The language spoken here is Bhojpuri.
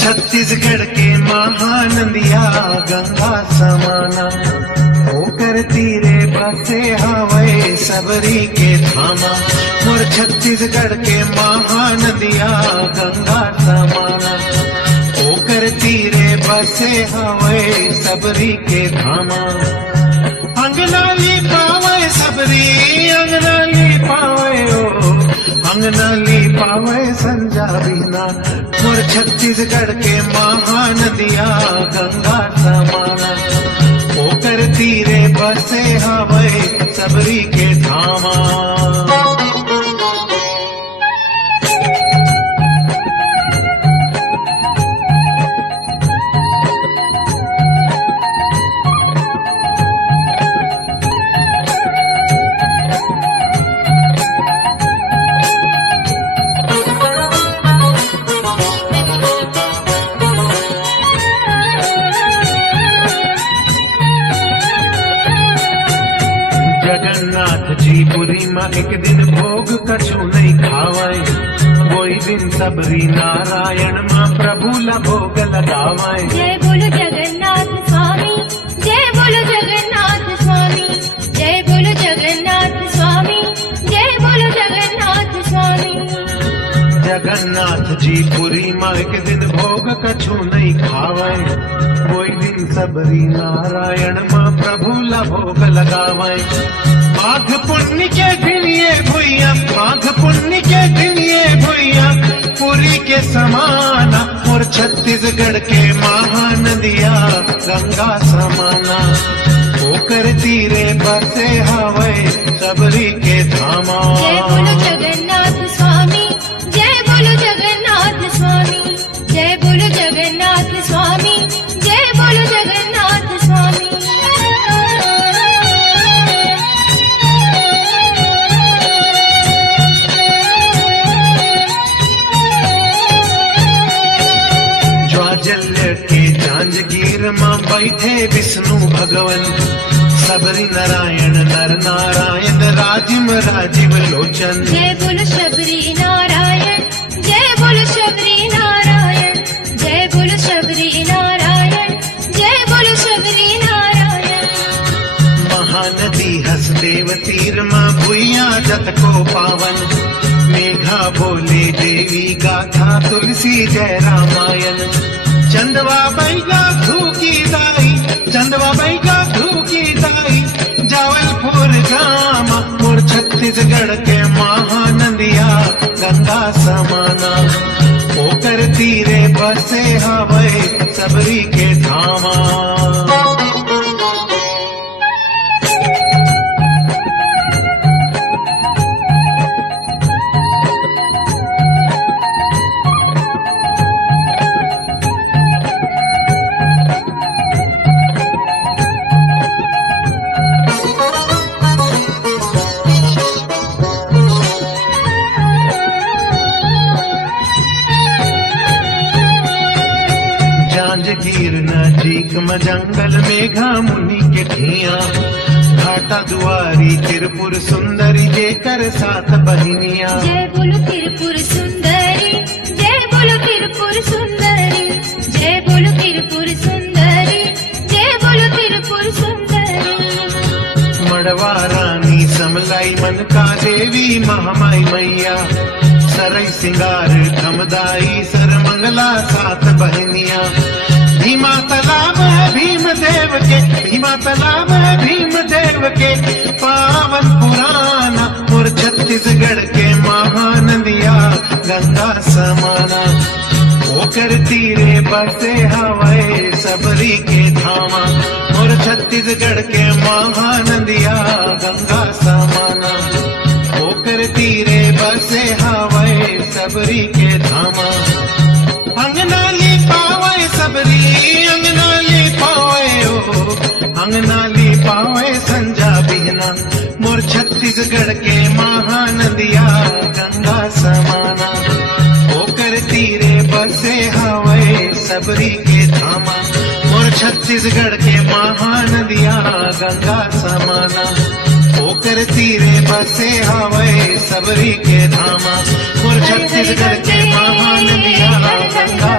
छत्तीसगढ़ के महानंदिया गंगा समाना होकर तीरे बसे हवे सबरी के धामा। मोर छत्तीसगढ़ के महानंदिया गंगा समाना होकर तीरे बसे हवे सबरी के धामा। अंगनाली पावे सबरी अंगनाली पावे ओ अंगनाली पावे संजा बिना। मोर छत्तीसगढ़ के महानदिया गंगा समाना होकर तीरे बसे हवे सबरी के धामा। जगन्नाथ जी पुरी माँ एक दिन भोग कछु नहीं खावाए। वही दिन सबरी नारायण माँ प्रभु ला भोग लगावाए। जय बोलो जगन्नाथ स्वामी, जय बोलो जगन्नाथ स्वामी, जय बोलो जगन्नाथ स्वामी, जय बोलो जगन्नाथ स्वामी। जगन्नाथ जी पुरी माँ एक दिन भोग कछु नहीं खावाए। वही दिन सबरी नारायण माँ प्रभु ला भोग लगावाए। माघ पुण्य के दिन ये भुइया माघ पुण्य के दिन ये भुइया पुरी के समाना। और छत्तीसगढ़ के महानदिया गंगा समाना होकर तीरे बसे हवे सबरी के धामा। जय बोलो जगन्नाथ स्वामी, जय बोलो जगन्नाथ स्वामी, जय बोलो जगन्नाथ स्वामी, जय बोलो जगन्नाथ स्वामी। ज्वाजल्य के जांजगीर माँ बैठे विष्णु भगवन। सबरी नारायण नर नारायण राजिम राजीव लोचन। जय बोलो शबरी नारायण, जय बोलो शबरी नारायण, जय बोलो शबरी नारायण, जय बोलो शबरी नारायण। महानदी हसदेव तीर माँ भुइया जत को पावन। मेघा बोले देवी गाथा तुलसी जय रामायण। चंदवा बैगा धूकी दाई चंदवा बैगा धूकी दाई जावलपुर गामा। और छत्तीसगढ़ के महानदिया गंगा समाना होकर तीरे बसे हवे सबरी के धामा। जांजगीर नजीक में जंगल मेघा मुनि के ठिया। घाटा दुआरी त्रिपुर सुंदरी जेकर साथ बहिनिया। जय बोलो त्रिपुर सुंदरी, जय बोलो त्रिपुर सुंदरी, जय बोलो त्रिपुर सुंदरी, जय बोलो त्रिपुर सुंदरी। मड़वा रानी समलाई मन का देवी महामाई मैया। सरई सिंगार खमदाई सर मंगला साथ बहनिया। भीमा तालाब है भीम देव के भीमा तालाब है भीम देव के पावन पुराना। और छत्तीसगढ़ के महानदिया गंगा समाना होकर तीरे बसे हवे सबरी के धामा। और छत्तीसगढ़ के महानदिया गंगा समाना होकर तीरे बसे हवे सबरी के धामा। अंगनाली पावे सबरी छत्तीसगढ़ के महानदिया गंगा समाना होकर तीरे बसे हवे सबरी के धामा और छत्तीसगढ़ के महानदिया गंगा समाना होकर तीरे बसे हवे सबरी के धामा और छत्तीसगढ़ के महानदिया गंगा